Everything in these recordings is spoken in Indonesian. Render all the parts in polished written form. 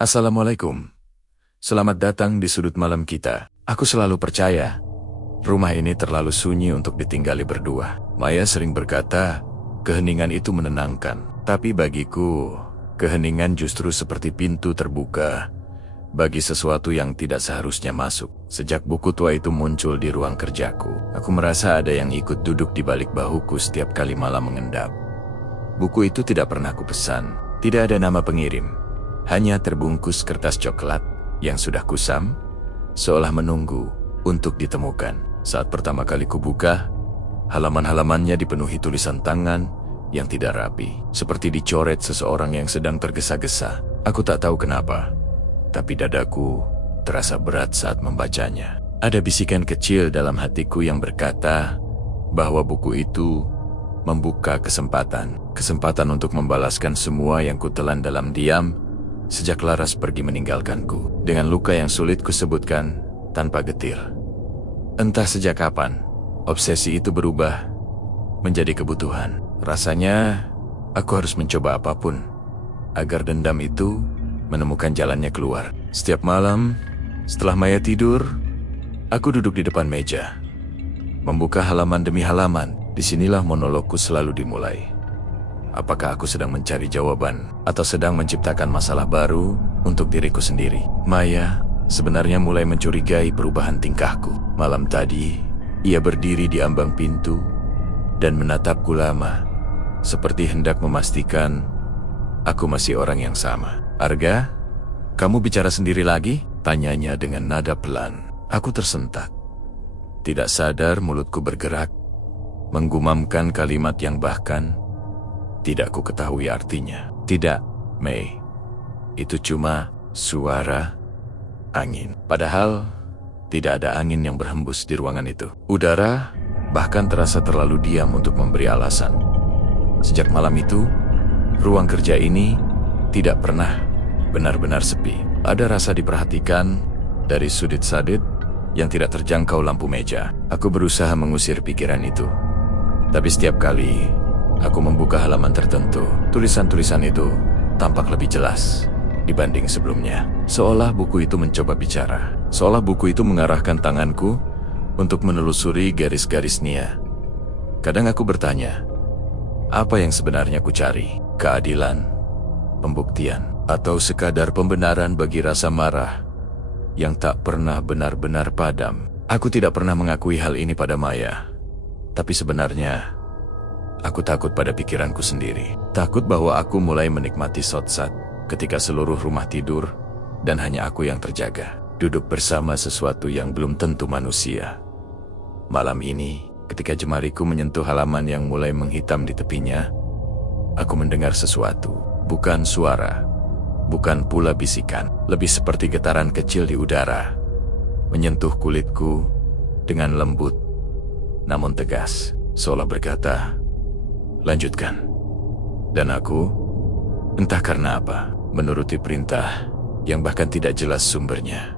Assalamualaikum. Selamat datang di sudut malam kita. Aku selalu percaya, rumah ini terlalu sunyi untuk ditinggali berdua. Maya sering berkata, keheningan itu menenangkan. Tapi bagiku, keheningan justru seperti pintu terbuka bagi sesuatu yang tidak seharusnya masuk. Sejak buku tua itu muncul di ruang kerjaku, aku merasa ada yang ikut duduk di balik bahuku setiap kali malam mengendap. Buku itu tidak pernah kupesan, tidak ada nama pengirim. Hanya terbungkus kertas coklat yang sudah kusam, seolah menunggu untuk ditemukan. Saat pertama kali kubuka, halaman-halamannya dipenuhi tulisan tangan yang tidak rapi, seperti dicoret seseorang yang sedang tergesa-gesa. Aku tak tahu kenapa, tapi dadaku terasa berat saat membacanya. Ada bisikan kecil dalam hatiku yang berkata bahwa buku itu membuka kesempatan untuk membalaskan semua yang kutelan dalam diam sejak Laras pergi meninggalkanku, dengan luka yang sulit kusebutkan tanpa getir. Entah sejak kapan, obsesi itu berubah menjadi kebutuhan. Rasanya aku harus mencoba apapun agar dendam itu menemukan jalannya keluar. Setiap malam, setelah Maya tidur, aku duduk di depan meja, membuka halaman demi halaman. Disinilah monologku selalu dimulai. Apakah aku sedang mencari jawaban atau sedang menciptakan masalah baru untuk diriku sendiri? Maya sebenarnya mulai mencurigai perubahan tingkahku. Malam tadi, ia berdiri di ambang pintu dan menatapku lama, seperti hendak memastikan aku masih orang yang sama. Arga, kamu bicara sendiri lagi? Tanyanya dengan nada pelan. Aku tersentak. Tidak sadar mulutku bergerak, menggumamkan kalimat yang bahkan tidak ku ketahui artinya. Tidak, Mei. Itu cuma suara angin. Padahal tidak ada angin yang berhembus di ruangan itu. Udara bahkan terasa terlalu diam untuk memberi alasan. Sejak malam itu, ruang kerja ini tidak pernah benar-benar sepi. Ada rasa diperhatikan dari sudut-sudut yang tidak terjangkau lampu meja. Aku berusaha mengusir pikiran itu. Tapi setiap kali aku membuka halaman tertentu, tulisan-tulisan itu tampak lebih jelas dibanding sebelumnya. Seolah buku itu mencoba bicara. Seolah buku itu mengarahkan tanganku untuk menelusuri garis-garis nia. Kadang aku bertanya, apa yang sebenarnya ku cari? Keadilan, pembuktian, atau sekadar pembenaran bagi rasa marah yang tak pernah benar-benar padam? Aku tidak pernah mengakui hal ini pada Maya. Tapi sebenarnya, aku takut pada pikiranku sendiri. Takut bahwa aku mulai menikmati sotsat ketika seluruh rumah tidur dan hanya aku yang terjaga, duduk bersama sesuatu yang belum tentu manusia. Malam ini, ketika jemariku menyentuh halaman yang mulai menghitam di tepinya, aku mendengar sesuatu. Bukan suara, bukan pula bisikan, lebih seperti getaran kecil di udara, menyentuh kulitku dengan lembut namun tegas, seolah berkata, lanjutkan. Dan aku, entah karena apa, menuruti perintah yang bahkan tidak jelas sumbernya.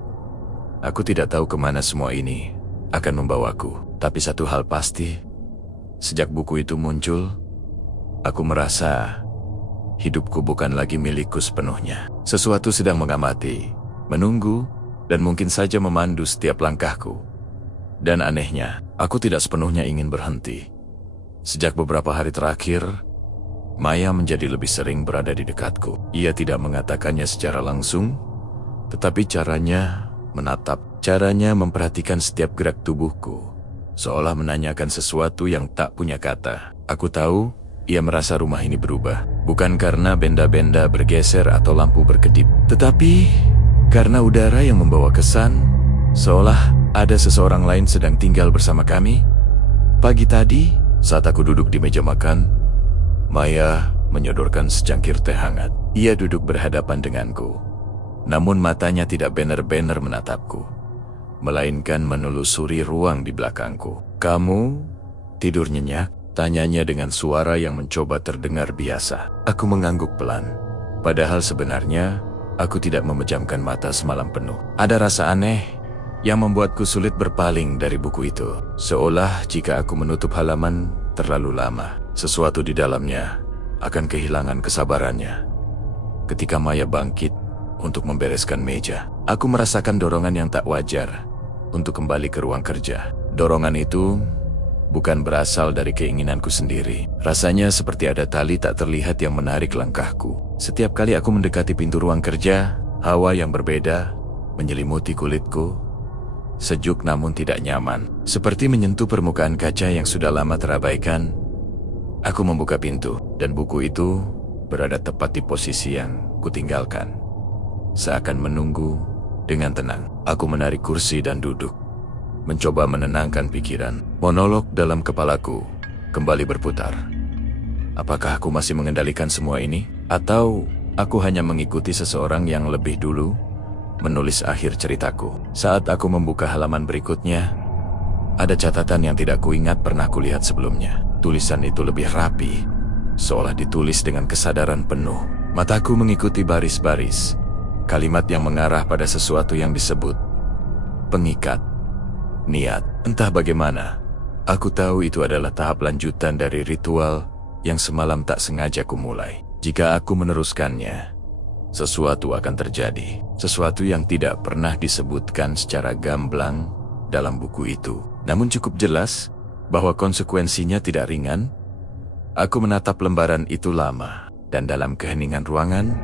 Aku tidak tahu kemana semua ini akan membawaku. Tapi satu hal pasti, sejak buku itu muncul, aku merasa hidupku bukan lagi milikku sepenuhnya. Sesuatu sedang mengamati, menunggu, dan mungkin saja memandu setiap langkahku. Dan anehnya, aku tidak sepenuhnya ingin berhenti. Sejak beberapa hari terakhir, Maya menjadi lebih sering berada di dekatku. Ia tidak mengatakannya secara langsung, tetapi caranya menatap, caranya memperhatikan setiap gerak tubuhku, seolah menanyakan sesuatu yang tak punya kata. Aku tahu, ia merasa rumah ini berubah. Bukan karena benda-benda bergeser atau lampu berkedip, tetapi karena udara yang membawa kesan, seolah ada seseorang lain sedang tinggal bersama kami. Pagi tadi, saat aku duduk di meja makan, Maya menyodorkan secangkir teh hangat. Ia duduk berhadapan denganku, namun matanya tidak benar-benar menatapku, melainkan menelusuri ruang di belakangku. Kamu tidur nyenyak? Tanyanya dengan suara yang mencoba terdengar biasa. Aku mengangguk pelan, padahal sebenarnya aku tidak memejamkan mata semalam penuh. Ada rasa aneh yang membuatku sulit berpaling dari buku itu. Seolah jika aku menutup halaman terlalu lama, sesuatu di dalamnya akan kehilangan kesabarannya. Ketika Maya bangkit untuk membereskan meja. Aku merasakan dorongan yang tak wajar untuk kembali ke ruang kerja. Dorongan itu bukan berasal dari keinginanku sendiri. Rasanya seperti ada tali tak terlihat yang menarik langkahku. Setiap kali aku mendekati pintu ruang kerja, hawa yang berbeda menyelimuti kulitku, sejuk namun tidak nyaman. Seperti menyentuh permukaan kaca yang sudah lama terabaikan, aku membuka pintu, dan buku itu berada tepat di posisi yang kutinggalkan. Seakan menunggu dengan tenang, aku menarik kursi dan duduk, mencoba menenangkan pikiran. Monolog dalam kepalaku kembali berputar. Apakah aku masih mengendalikan semua ini? Atau aku hanya mengikuti seseorang yang lebih dulu menulis akhir ceritaku? Saat aku membuka halaman berikutnya, ada catatan yang tidak kuingat pernah kulihat sebelumnya. Tulisan itu lebih rapi, seolah ditulis dengan kesadaran penuh. Mataku mengikuti baris-baris kalimat yang mengarah pada sesuatu yang disebut pengikat niat. Entah bagaimana, aku tahu itu adalah tahap lanjutan dari ritual yang semalam tak sengaja kumulai. Jika aku meneruskannya, sesuatu akan terjadi. Sesuatu yang tidak pernah disebutkan secara gamblang dalam buku itu, namun cukup jelas bahwa konsekuensinya tidak ringan. Aku menatap lembaran itu lama, dan dalam keheningan ruangan,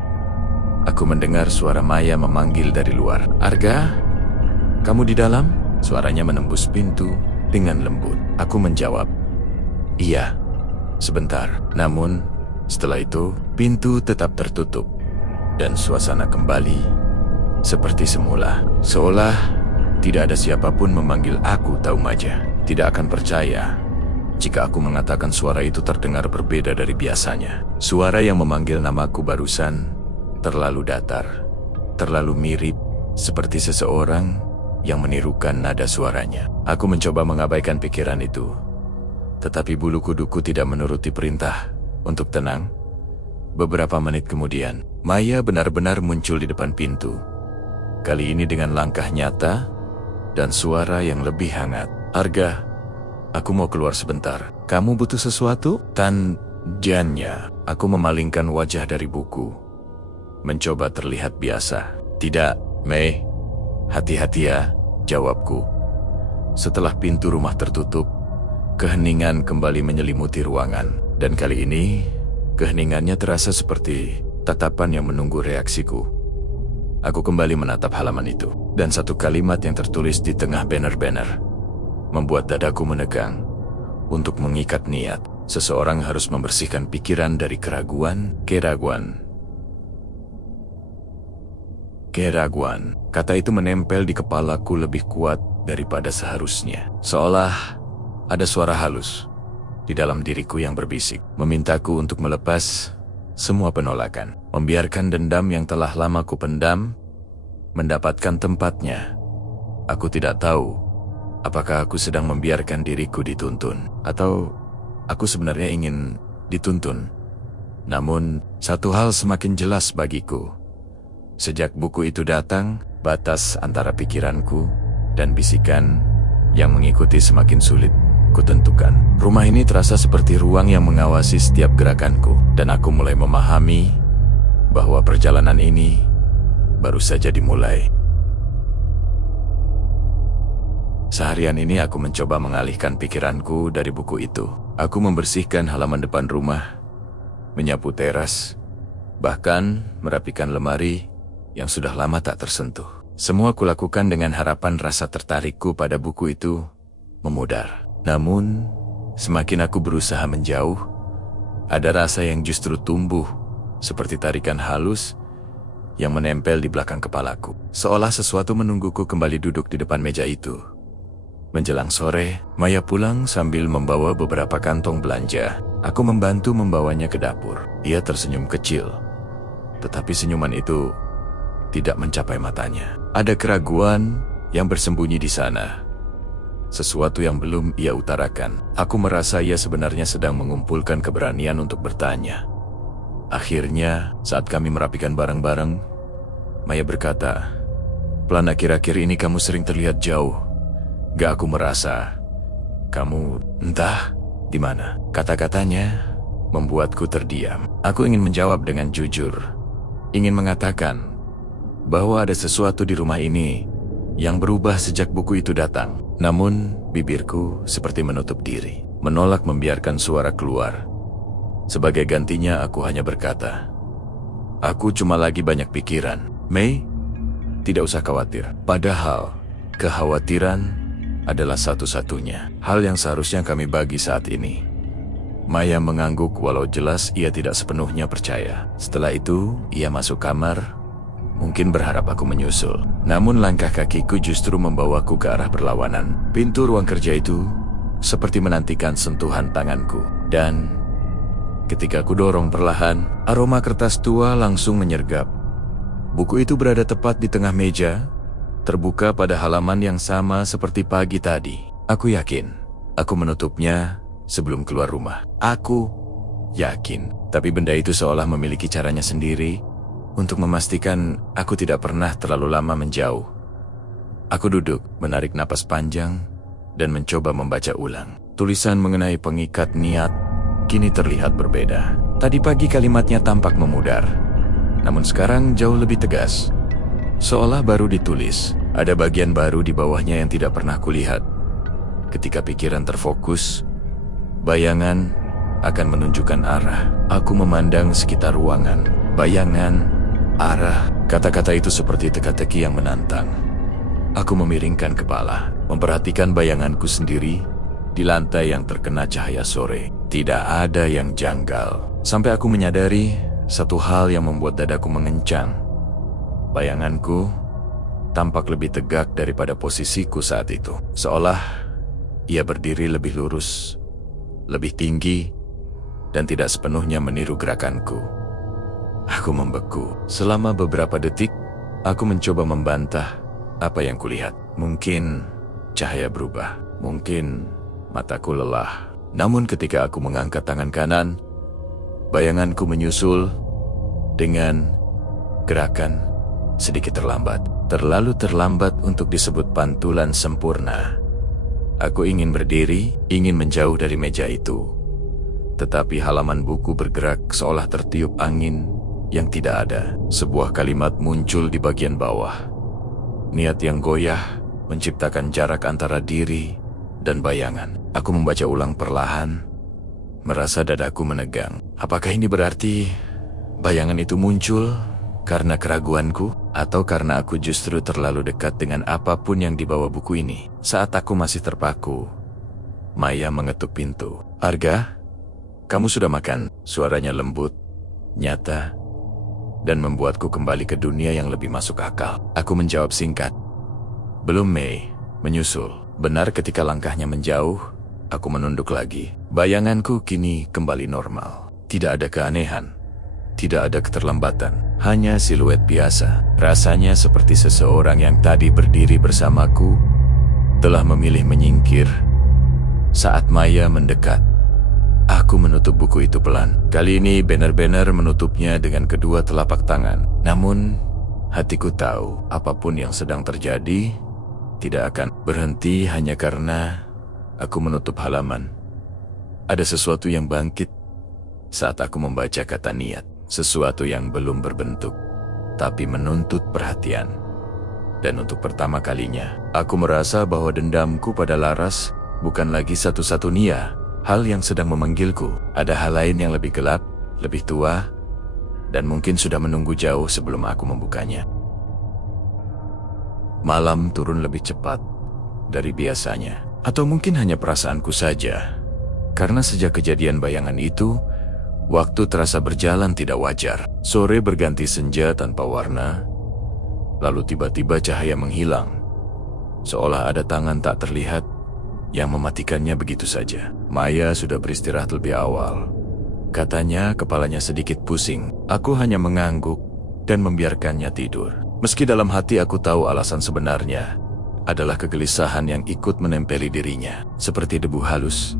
aku mendengar suara Maya memanggil dari luar. "Arga, kamu di dalam?" Suaranya menembus pintu dengan lembut. Aku menjawab, "Iya, sebentar." Namun, setelah itu, pintu tetap tertutup, dan suasana kembali seperti semula. Seolah tidak ada siapapun memanggil aku. Taumaja tidak akan percaya jika aku mengatakan suara itu terdengar berbeda dari biasanya. Suara yang memanggil namaku barusan terlalu datar, terlalu mirip seperti seseorang yang menirukan nada suaranya. Aku mencoba mengabaikan pikiran itu, tetapi bulu kuduku tidak menuruti perintah untuk tenang. Beberapa menit kemudian, Maya benar-benar muncul di depan pintu. Kali ini dengan langkah nyata dan suara yang lebih hangat. "Arga, aku mau keluar sebentar. Kamu butuh sesuatu?" Tanjannya. Aku memalingkan wajah dari buku, mencoba terlihat biasa. "Tidak, Mei. Hati-hati ya," jawabku. Setelah pintu rumah tertutup, keheningan kembali menyelimuti ruangan. Dan kali ini, keheningannya terasa seperti tatapan yang menunggu reaksiku. Aku kembali menatap halaman itu, dan satu kalimat yang tertulis di tengah banner-banner membuat dadaku menegang. Untuk mengikat niat, seseorang harus membersihkan pikiran dari keraguan. Keraguan. Kata itu menempel di kepalaku lebih kuat daripada seharusnya. Seolah ada suara halus di dalam diriku yang berbisik, memintaku untuk melepas semua penolakan, membiarkan dendam yang telah lama kupendam mendapatkan tempatnya. Aku tidak tahu apakah aku sedang membiarkan diriku dituntun, atau aku sebenarnya ingin dituntun. Namun, satu hal semakin jelas bagiku. Sejak buku itu datang, batas antara pikiranku dan bisikan yang mengikuti semakin sulit kutentukan. Rumah ini terasa seperti ruang yang mengawasi setiap gerakanku, dan aku mulai memahami bahwa perjalanan ini baru saja dimulai. Seharian ini aku mencoba mengalihkan pikiranku dari buku itu. Aku membersihkan halaman depan rumah, menyapu teras, bahkan merapikan lemari yang sudah lama tak tersentuh. Semua kulakukan dengan harapan rasa tertarikku pada buku itu memudar. Namun, semakin aku berusaha menjauh, ada rasa yang justru tumbuh seperti tarikan halus yang menempel di belakang kepalaku. Seolah sesuatu menungguku kembali duduk di depan meja itu. Menjelang sore, Maya pulang sambil membawa beberapa kantong belanja. Aku membantu membawanya ke dapur. Ia tersenyum kecil, tetapi senyuman itu tidak mencapai matanya. Ada keraguan yang bersembunyi di sana. Sesuatu yang belum ia utarakan. Aku merasa ia sebenarnya sedang mengumpulkan keberanian untuk bertanya. Akhirnya, saat kami merapikan barang-barang, Maya berkata, "Pelan, akhir-akhir ini kamu sering terlihat jauh. Gak aku merasa kamu entah di mana." Kata-katanya membuatku terdiam. Aku ingin menjawab dengan jujur. Ingin mengatakan bahwa ada sesuatu di rumah ini yang berubah sejak buku itu datang. Namun, bibirku seperti menutup diri, menolak membiarkan suara keluar. Sebagai gantinya, aku hanya berkata, "Aku cuma lagi banyak pikiran. Mei, tidak usah khawatir." Padahal, kekhawatiran adalah satu-satunya hal yang seharusnya kami bagi saat ini. Maya mengangguk walau jelas ia tidak sepenuhnya percaya. Setelah itu, ia masuk kamar, mungkin berharap aku menyusul. Namun langkah kakiku justru membawaku ke arah berlawanan. Pintu ruang kerja itu seperti menantikan sentuhan tanganku. Dan ketika aku dorong perlahan, aroma kertas tua langsung menyergap. Buku itu berada tepat di tengah meja, terbuka pada halaman yang sama seperti pagi tadi. Aku yakin aku menutupnya sebelum keluar rumah. Aku yakin, tapi benda itu seolah memiliki caranya sendiri untuk memastikan aku tidak pernah terlalu lama menjauh. Aku duduk, menarik napas panjang, dan mencoba membaca ulang. Tulisan mengenai pengikat niat kini terlihat berbeda. Tadi pagi kalimatnya tampak memudar, namun sekarang jauh lebih tegas. Seolah baru ditulis, ada bagian baru di bawahnya yang tidak pernah kulihat. Ketika pikiran terfokus, bayangan akan menunjukkan arah. Aku memandang sekitar ruangan. Bayangan, arah, kata-kata itu seperti teka-teki yang menantang. Aku memiringkan kepala, memperhatikan bayanganku sendiri di lantai yang terkena cahaya sore. Tidak ada yang janggal, sampai aku menyadari satu hal yang membuat dadaku mengencang. Bayanganku tampak lebih tegak daripada posisiku saat itu. Seolah ia berdiri lebih lurus, lebih tinggi, dan tidak sepenuhnya meniru gerakanku. Aku membeku. Selama beberapa detik, aku mencoba membantah apa yang kulihat. Mungkin cahaya berubah, mungkin mataku lelah. Namun ketika aku mengangkat tangan kanan, bayanganku menyusul dengan gerakan sedikit terlambat. Terlalu terlambat untuk disebut pantulan sempurna. Aku ingin berdiri, ingin menjauh dari meja itu. Tetapi halaman buku bergerak seolah tertiup angin yang tidak ada. Sebuah kalimat muncul di bagian bawah. Niat yang goyah menciptakan jarak antara diri dan bayangan. Aku membaca ulang perlahan, merasa dadaku menegang. Apakah ini berarti bayangan itu muncul karena keraguanku, atau karena aku justru terlalu dekat dengan apapun yang dibawa buku ini? Saat aku masih terpaku, Maya mengetuk pintu. "Arga, kamu sudah makan?" Suaranya lembut, nyata, dan membuatku kembali ke dunia yang lebih masuk akal. Aku menjawab singkat, "Belum, Mei." Menyusul. Benar ketika langkahnya menjauh, aku menunduk lagi. Bayanganku kini kembali normal. Tidak ada keanehan. Tidak ada keterlambatan, hanya siluet biasa. Rasanya seperti seseorang yang tadi berdiri bersamaku telah memilih menyingkir. Saat Maya mendekat, aku menutup buku itu pelan. Kali ini benar-benar menutupnya dengan kedua telapak tangan. Namun, hatiku tahu apapun yang sedang terjadi tidak akan berhenti hanya karena aku menutup halaman. Ada sesuatu yang bangkit saat aku membaca kata niat. Sesuatu yang belum berbentuk, tapi menuntut perhatian. Dan untuk pertama kalinya, aku merasa bahwa dendamku pada Laras bukan lagi satu-satunya hal yang sedang memanggilku. Ada hal lain yang lebih gelap, lebih tua, dan mungkin sudah menunggu jauh sebelum aku membukanya. Malam turun lebih cepat dari biasanya. Atau mungkin hanya perasaanku saja. Karena sejak kejadian bayangan itu, waktu terasa berjalan tidak wajar. Sore berganti senja tanpa warna, lalu tiba-tiba cahaya menghilang. Seolah ada tangan tak terlihat yang mematikannya begitu saja. Maya sudah beristirahat lebih awal. Katanya kepalanya sedikit pusing. Aku hanya mengangguk dan membiarkannya tidur. Meski dalam hati aku tahu alasan sebenarnya adalah kegelisahan yang ikut menempeli dirinya. Seperti debu halus,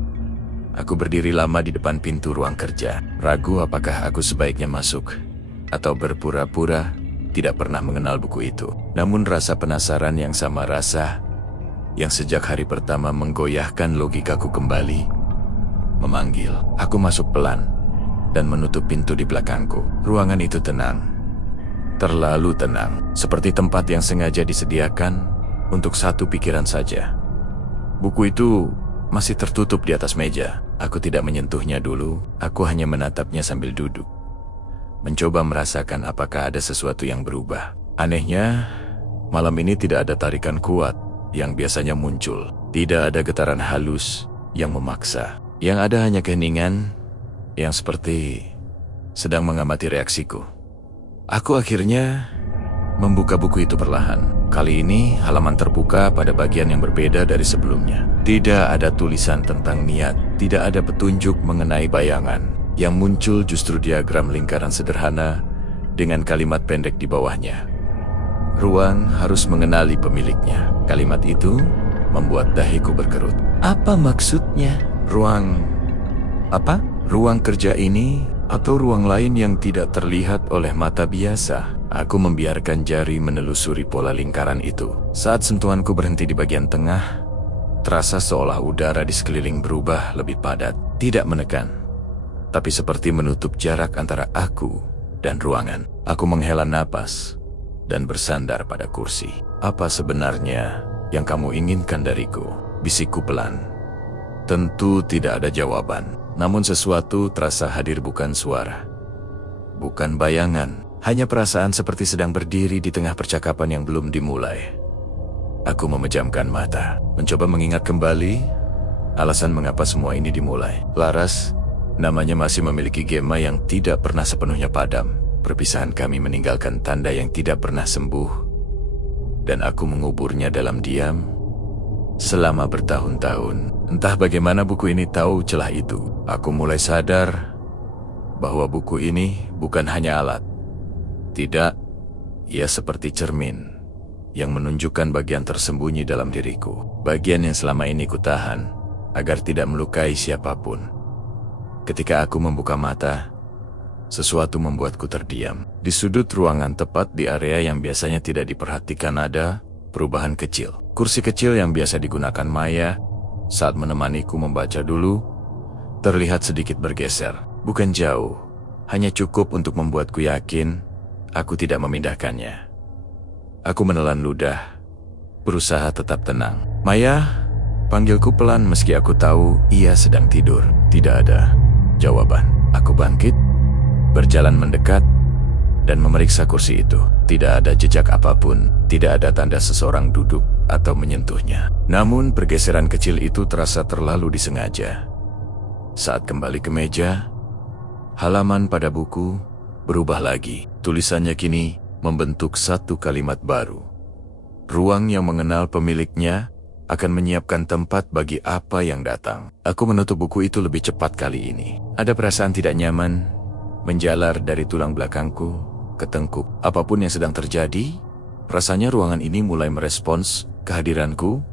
aku berdiri lama di depan pintu ruang kerja, ragu apakah aku sebaiknya masuk atau berpura-pura tidak pernah mengenal buku itu. Namun rasa penasaran yang sama rasa yang sejak hari pertama menggoyahkan logikaku kembali memanggil. Aku masuk pelan dan menutup pintu di belakangku. Ruangan itu tenang, terlalu tenang, seperti tempat yang sengaja disediakan untuk satu pikiran saja. Buku itu masih tertutup di atas meja. Aku tidak menyentuhnya dulu, aku hanya menatapnya sambil duduk, mencoba merasakan apakah ada sesuatu yang berubah. Anehnya, malam ini tidak ada tarikan kuat yang biasanya muncul. Tidak ada getaran halus yang memaksa. Yang ada hanya keheningan yang seperti sedang mengamati reaksiku. Aku akhirnya membuka buku itu perlahan. Kali ini halaman terbuka pada bagian yang berbeda dari sebelumnya. Tidak ada tulisan tentang niat, tidak ada petunjuk mengenai bayangan. Yang muncul justru diagram lingkaran sederhana dengan kalimat pendek di bawahnya. Ruang harus mengenali pemiliknya. Kalimat itu membuat dahiku berkerut. Apa maksudnya? Ruang apa? Ruang kerja ini atau ruang lain yang tidak terlihat oleh mata biasa? Aku membiarkan jari menelusuri pola lingkaran itu. Saat sentuhanku berhenti di bagian tengah, terasa seolah udara di sekeliling berubah lebih padat. Tidak menekan, tapi seperti menutup jarak antara aku dan ruangan. Aku menghela napas dan bersandar pada kursi. Apa sebenarnya yang kamu inginkan dariku? Bisikku pelan. Tentu tidak ada jawaban. Namun sesuatu terasa hadir, bukan suara, bukan bayangan, hanya perasaan seperti sedang berdiri di tengah percakapan yang belum dimulai. Aku memejamkan mata, mencoba mengingat kembali alasan mengapa semua ini dimulai. Laras, namanya masih memiliki gema yang tidak pernah sepenuhnya padam. Perpisahan kami meninggalkan tanda yang tidak pernah sembuh, dan aku menguburnya dalam diam selama bertahun-tahun. Entah bagaimana buku ini tahu celah itu. Aku mulai sadar bahwa buku ini bukan hanya alat. Tidak, ia seperti cermin yang menunjukkan bagian tersembunyi dalam diriku. Bagian yang selama ini kutahan agar tidak melukai siapapun. Ketika aku membuka mata, sesuatu membuatku terdiam. Di sudut ruangan, tepat di area yang biasanya tidak diperhatikan, ada perubahan kecil. Kursi kecil yang biasa digunakan Maya saat menemaniku membaca dulu terlihat sedikit bergeser. Bukan jauh, hanya cukup untuk membuatku yakin aku tidak memindahkannya. Aku menelan ludah, berusaha tetap tenang. Maya, panggilku pelan meski aku tahu ia sedang tidur. Tidak ada jawaban. Aku bangkit, berjalan mendekat, dan memeriksa kursi itu. Tidak ada jejak apapun, tidak ada tanda seseorang duduk atau menyentuhnya. Namun pergeseran kecil itu terasa terlalu disengaja. Saat kembali ke meja, halaman pada buku berubah lagi. Tulisannya kini membentuk satu kalimat baru. Ruang yang mengenal pemiliknya akan menyiapkan tempat bagi apa yang datang. Aku menutup buku itu lebih cepat kali ini. Ada perasaan tidak nyaman menjalar dari tulang belakangku ke tengkuk. Apapun yang sedang terjadi, rasanya ruangan ini mulai merespons kehadiranku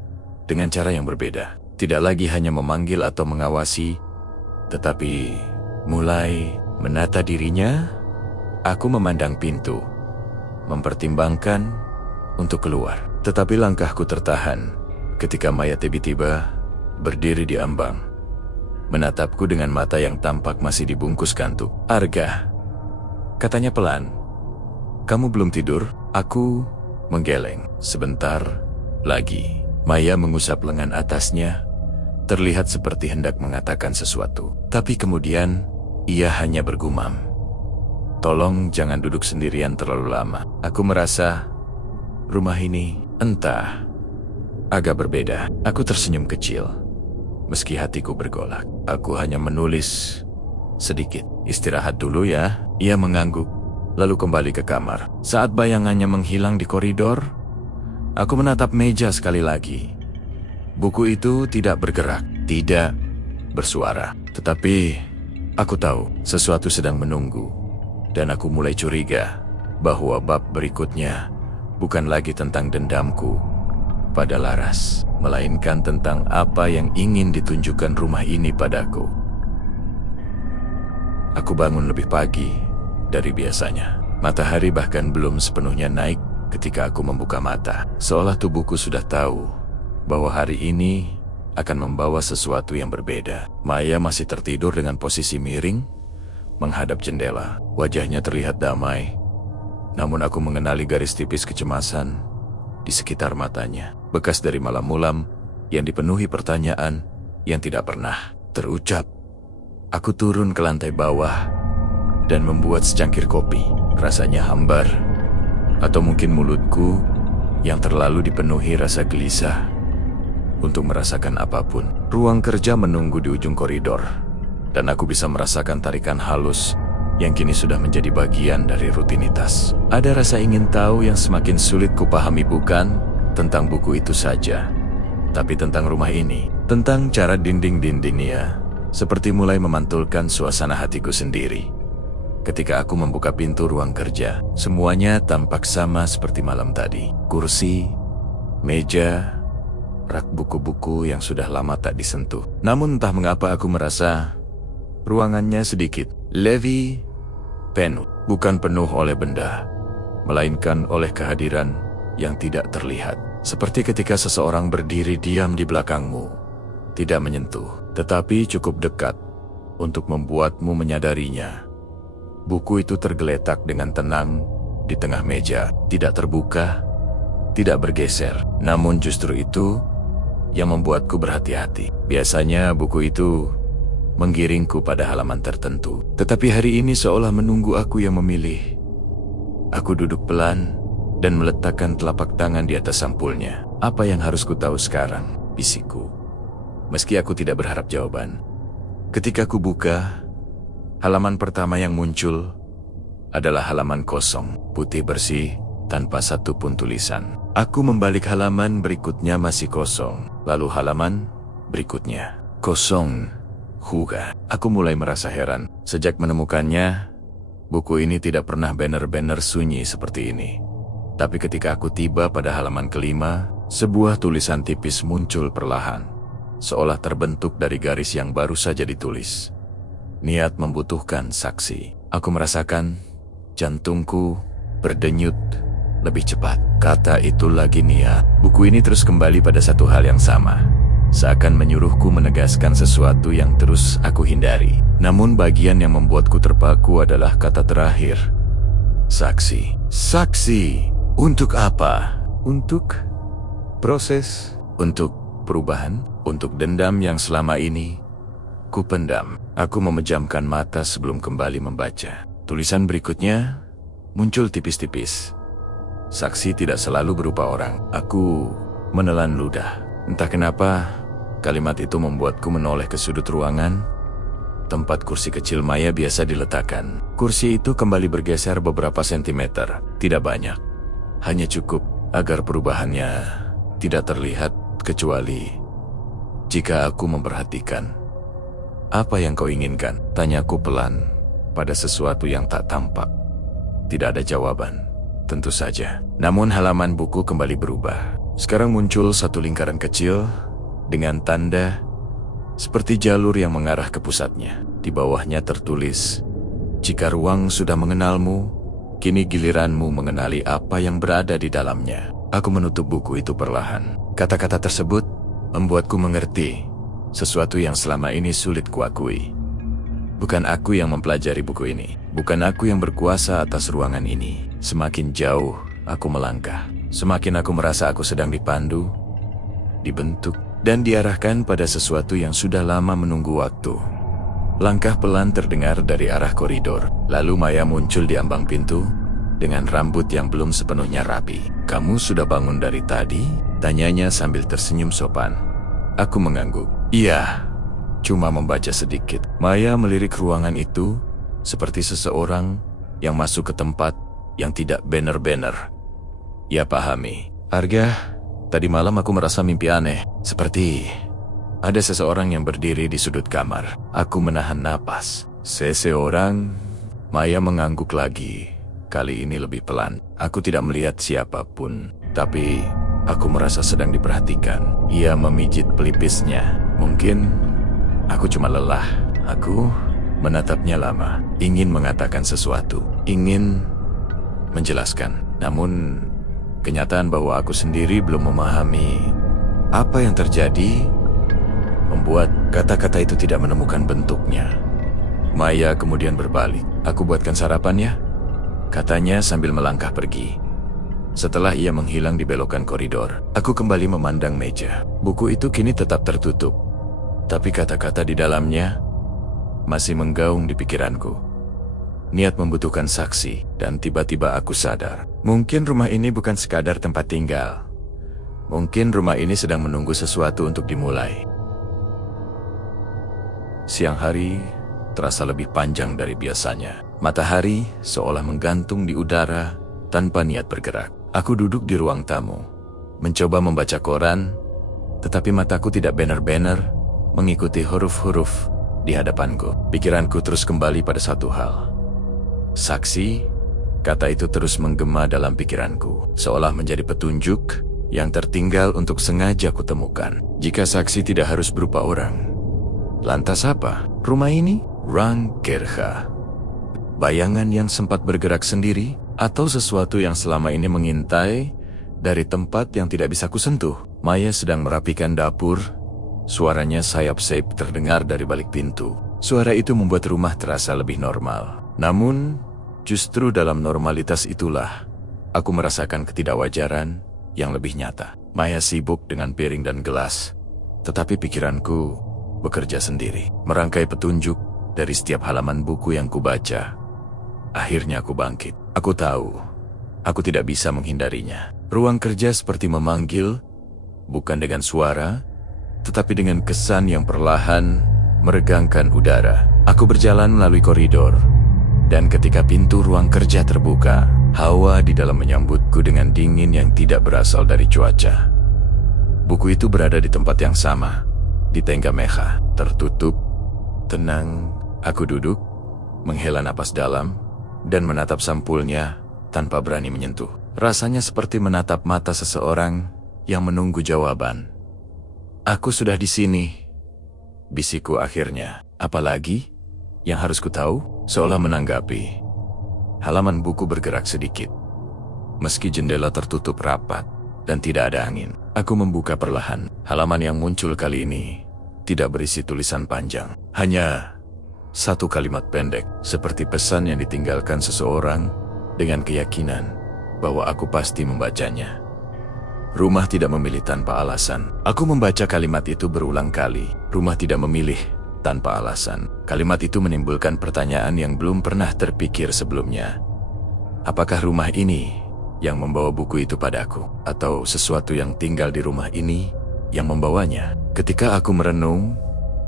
dengan cara yang berbeda. Tidak lagi hanya memanggil atau mengawasi, tetapi mulai menata dirinya. Aku memandang pintu, mempertimbangkan untuk keluar. Tetapi langkahku tertahan ketika Maya tiba-tiba berdiri di ambang, menatapku dengan mata yang tampak masih dibungkus kantuk. "Arga," katanya pelan. "Kamu belum tidur?" Aku menggeleng. "Sebentar lagi." Maya mengusap lengan atasnya, terlihat seperti hendak mengatakan sesuatu. Tapi kemudian ia hanya bergumam, "Tolong jangan duduk sendirian terlalu lama." Aku merasa rumah ini entah agak berbeda. Aku tersenyum kecil, meski hatiku bergolak. "Aku hanya menulis sedikit." "Istirahat dulu ya." Ia mengangguk, lalu kembali ke kamar. Saat bayangannya menghilang di koridor, aku menatap meja sekali lagi. Buku itu tidak bergerak, tidak bersuara. Tetapi aku tahu sesuatu sedang menunggu. Dan aku mulai curiga bahwa bab berikutnya bukan lagi tentang dendamku pada Laras, melainkan tentang apa yang ingin ditunjukkan rumah ini padaku. Aku bangun lebih pagi dari biasanya. Matahari bahkan belum sepenuhnya naik ketika aku membuka mata. Seolah tubuhku sudah tahu bahwa hari ini akan membawa sesuatu yang berbeda. Maya masih tertidur dengan posisi miring, menghadap jendela. Wajahnya terlihat damai, Namun aku mengenali garis tipis kecemasan di sekitar matanya. Bekas dari malam-mulam yang dipenuhi pertanyaan yang tidak pernah terucap. Aku turun ke lantai bawah dan membuat secangkir kopi. Rasanya hambar. Atau mungkin mulutku yang terlalu dipenuhi rasa gelisah untuk merasakan apapun. Ruang kerja menunggu di ujung koridor, dan aku bisa merasakan tarikan halus yang kini sudah menjadi bagian dari rutinitas. Ada rasa ingin tahu yang semakin sulit kupahami, bukan tentang buku itu saja, tapi tentang rumah ini, tentang cara dinding-dindingnya, seperti mulai memantulkan suasana hatiku sendiri. Ketika aku membuka pintu ruang kerja, semuanya tampak sama seperti malam tadi. Kursi, meja, rak buku-buku yang sudah lama tak disentuh. Namun entah mengapa aku merasa ruangannya sedikit lebih penuh. Bukan penuh oleh benda, melainkan oleh kehadiran yang tidak terlihat. Seperti ketika seseorang berdiri diam di belakangmu, tidak menyentuh, tetapi cukup dekat untuk membuatmu menyadarinya. Buku itu tergeletak dengan tenang di tengah meja, tidak terbuka, tidak bergeser. Namun justru itu yang membuatku berhati-hati. Biasanya buku itu menggiringku pada halaman tertentu, tetapi hari ini seolah menunggu aku yang memilih. Aku duduk pelan dan meletakkan telapak tangan di atas sampulnya. Apa yang harus ku tahu sekarang? Bisikku. Meski aku tidak berharap jawaban. Ketika ku buka, halaman pertama yang muncul adalah halaman kosong, putih bersih, tanpa satu pun tulisan. Aku membalik halaman berikutnya, masih kosong. Lalu halaman berikutnya, kosong juga. Aku mulai merasa heran. Sejak menemukannya, buku ini tidak pernah banner-banner sunyi seperti ini. Tapi ketika aku tiba pada halaman kelima, sebuah tulisan tipis muncul perlahan, seolah terbentuk dari garis yang baru saja ditulis. Niat membutuhkan saksi. Aku merasakan jantungku berdenyut lebih cepat. Kata itu lagi, niat. Buku ini terus kembali pada satu hal yang sama, seakan menyuruhku menegaskan sesuatu yang terus aku hindari. Namun bagian yang membuatku terpaku adalah kata terakhir. Saksi. Saksi. Untuk apa? Untuk proses. Untuk perubahan. Untuk dendam yang selama ini ku pendam. Aku memejamkan mata sebelum kembali membaca. Tulisan berikutnya muncul tipis-tipis. Saksi tidak selalu berupa orang. Aku menelan ludah. Entah kenapa, kalimat itu membuatku menoleh ke sudut ruangan, tempat kursi kecil Maya biasa diletakkan. Kursi itu kembali bergeser beberapa sentimeter. Tidak banyak. Hanya cukup agar perubahannya tidak terlihat, kecuali jika aku memperhatikan. Apa yang kau inginkan? Tanyaku pelan pada sesuatu yang tak tampak. Tidak ada jawaban, tentu saja. Namun halaman buku kembali berubah. Sekarang muncul satu lingkaran kecil dengan tanda seperti jalur yang mengarah ke pusatnya. Di bawahnya tertulis, jika ruang sudah mengenalmu, kini giliranmu mengenali apa yang berada di dalamnya. Aku menutup buku itu perlahan. Kata-kata tersebut membuatku mengerti sesuatu yang selama ini sulit kuakui. Bukan aku yang mempelajari buku ini. Bukan aku yang berkuasa atas ruangan ini. Semakin jauh aku melangkah, semakin aku merasa aku sedang dipandu, dibentuk, dan diarahkan pada sesuatu yang sudah lama menunggu waktu. Langkah pelan terdengar dari arah koridor. Lalu Maya muncul di ambang pintu dengan rambut yang belum sepenuhnya rapi. Kamu sudah bangun dari tadi? Tanyanya sambil tersenyum sopan. Aku mengangguk. Iya, cuma membaca sedikit. Maya melirik ruangan itu seperti seseorang yang masuk ke tempat yang tidak banner-banner. Ya pahami. Arga, tadi malam aku merasa mimpi aneh. Seperti ada seseorang yang berdiri di sudut kamar. Aku menahan napas. Seseorang? Maya mengangguk lagi. Kali ini lebih pelan. Aku tidak melihat siapapun, tapi aku merasa sedang diperhatikan. Ia memijit pelipisnya. Mungkin aku cuma lelah. Aku menatapnya lama. Ingin mengatakan sesuatu. Ingin menjelaskan. Namun kenyataan bahwa aku sendiri belum memahami apa yang terjadi membuat kata-kata itu tidak menemukan bentuknya. Maya kemudian berbalik. Aku buatkan sarapan ya? katanya sambil melangkah pergi. Setelah ia menghilang di belokan koridor, aku kembali memandang meja. Buku itu kini tetap tertutup, tapi kata-kata di dalamnya masih menggaung di pikiranku. Niat membutuhkan saksi, dan tiba-tiba aku sadar. Mungkin rumah ini bukan sekadar tempat tinggal. Mungkin rumah ini sedang menunggu sesuatu untuk dimulai. Siang hari terasa lebih panjang dari biasanya. Matahari seolah menggantung di udara tanpa niat bergerak. Aku duduk di ruang tamu, mencoba membaca koran, tetapi mataku tidak benar-benar mengikuti huruf-huruf di hadapanku. Pikiranku terus kembali pada satu hal. Saksi, kata itu terus menggema dalam pikiranku, seolah menjadi petunjuk yang tertinggal untuk sengaja kutemukan. Jika saksi tidak harus berupa orang, lantas apa? Rumah ini? Rang Kerja. Bayangan yang sempat bergerak sendiri, atau sesuatu yang selama ini mengintai dari tempat yang tidak bisa kusentuh. Maya sedang merapikan dapur. Suaranya sayap-sayap terdengar dari balik pintu. Suara itu membuat rumah terasa lebih normal. Namun, justru dalam normalitas itulah aku merasakan ketidakwajaran yang lebih nyata. Maya sibuk dengan piring dan gelas, tetapi pikiranku bekerja sendiri, merangkai petunjuk dari setiap halaman buku yang kubaca. Akhirnya aku bangkit. Aku tahu, aku tidak bisa menghindarinya. Ruang kerja seperti memanggil, bukan dengan suara, tetapi dengan kesan yang perlahan meregangkan udara. Aku berjalan melalui koridor, dan ketika pintu ruang kerja terbuka, hawa di dalam menyambutku dengan dingin yang tidak berasal dari cuaca. Buku itu berada di tempat yang sama, di tengga meja, tertutup, tenang. Aku duduk, menghela napas dalam, dan menatap sampulnya tanpa berani menyentuh. Rasanya seperti menatap mata seseorang yang menunggu jawaban. Aku sudah di sini, bisikku akhirnya. Apalagi yang harus ku tahu? Seolah menanggapi, halaman buku bergerak sedikit. Meski jendela tertutup rapat dan tidak ada angin, aku membuka perlahan. Halaman yang muncul kali ini tidak berisi tulisan panjang, hanya satu kalimat pendek, seperti pesan yang ditinggalkan seseorang dengan keyakinan bahwa aku pasti membacanya. Rumah tidak memilih tanpa alasan. Aku membaca kalimat itu berulang kali. Rumah tidak memilih tanpa alasan. Kalimat itu menimbulkan pertanyaan yang belum pernah terpikir sebelumnya. Apakah rumah ini yang membawa buku itu padaku? Atau sesuatu yang tinggal di rumah ini yang membawanya? Ketika aku merenung,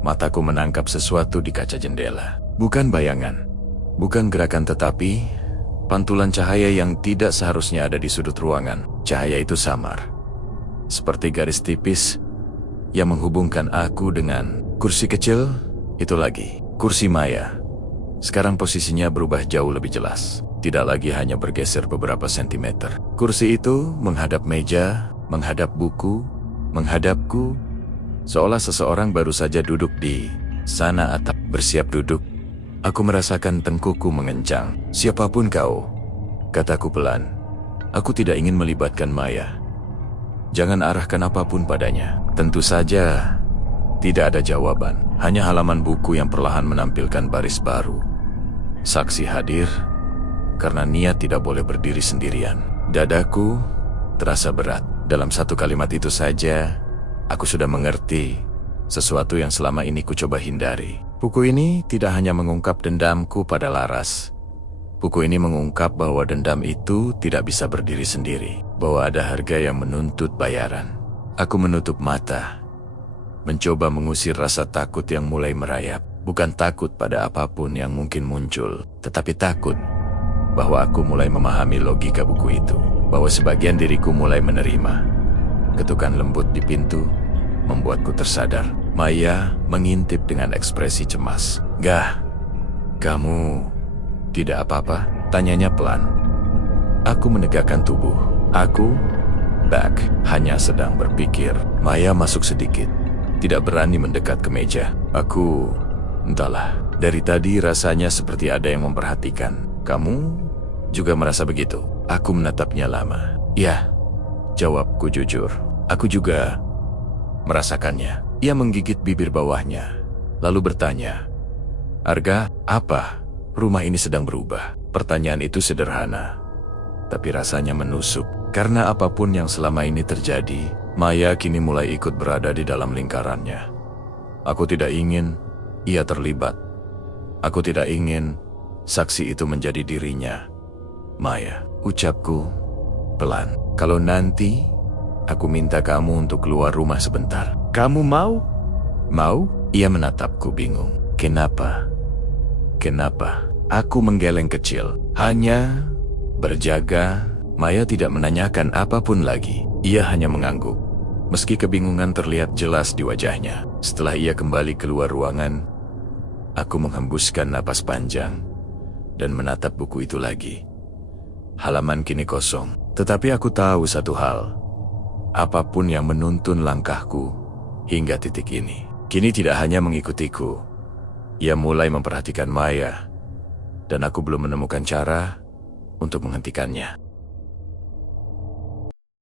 mataku menangkap sesuatu di kaca jendela. Bukan bayangan, bukan gerakan, tetapi pantulan cahaya yang tidak seharusnya ada di sudut ruangan. Cahaya itu samar, seperti garis tipis yang menghubungkan aku dengan kursi kecil itu lagi. Kursi Maya. Sekarang posisinya berubah jauh lebih jelas. Tidak lagi hanya bergeser beberapa sentimeter. Kursi itu menghadap meja, menghadap buku, menghadapku, seolah seseorang baru saja duduk di sana atau bersiap duduk. Aku merasakan tengkukku mengencang. Siapapun kau, kataku pelan. Aku tidak ingin melibatkan Maya. Jangan arahkan apapun padanya. Tentu saja tidak ada jawaban. Hanya halaman buku yang perlahan menampilkan baris baru. Saksi hadir karena niat tidak boleh berdiri sendirian. Dadaku terasa berat. Dalam satu kalimat itu saja, aku sudah mengerti sesuatu yang selama ini ku coba hindari. Buku ini tidak hanya mengungkap dendamku pada Laras. Buku ini mengungkap bahwa dendam itu tidak bisa berdiri sendiri. Bahwa ada harga yang menuntut bayaran. Aku menutup mata, mencoba mengusir rasa takut yang mulai merayap. Bukan takut pada apapun yang mungkin muncul, tetapi takut bahwa aku mulai memahami logika buku itu. Bahwa sebagian diriku mulai menerima. Ketukan lembut di pintu membuatku tersadar. Maya mengintip dengan ekspresi cemas. "Gah, kamu tidak apa-apa?" tanyanya pelan. Aku menegakkan tubuh. Aku, back, hanya sedang berpikir. Maya masuk sedikit. Tidak berani mendekat ke meja. Aku, entahlah, dari tadi rasanya seperti ada yang memperhatikan. Kamu juga merasa begitu? Aku menatapnya lama. Ya, jawabku jujur. Aku juga merasakannya. Ia menggigit bibir bawahnya, lalu bertanya, "Arga, apa? Rumah ini sedang berubah." Pertanyaan itu sederhana, tapi rasanya menusuk. Karena apapun yang selama ini terjadi, Maya kini mulai ikut berada di dalam lingkarannya. Aku tidak ingin ia terlibat. Aku tidak ingin saksi itu menjadi dirinya. Maya, ucapku pelan. Kalau nanti aku minta kamu untuk keluar rumah sebentar, kamu mau? Mau? Ia menatapku bingung. Kenapa? Kenapa? Aku menggeleng kecil. Hanya berjaga. Maya tidak menanyakan apapun lagi. Ia hanya mengangguk. Meski kebingungan terlihat jelas di wajahnya. Setelah ia kembali keluar ruangan, aku menghembuskan napas panjang dan menatap buku itu lagi. Halaman kini kosong. Tetapi aku tahu satu hal. Apapun yang menuntun langkahku hingga titik ini, kini tidak hanya mengikutiku. Ia mulai memperhatikan Maya, dan aku belum menemukan cara untuk menghentikannya.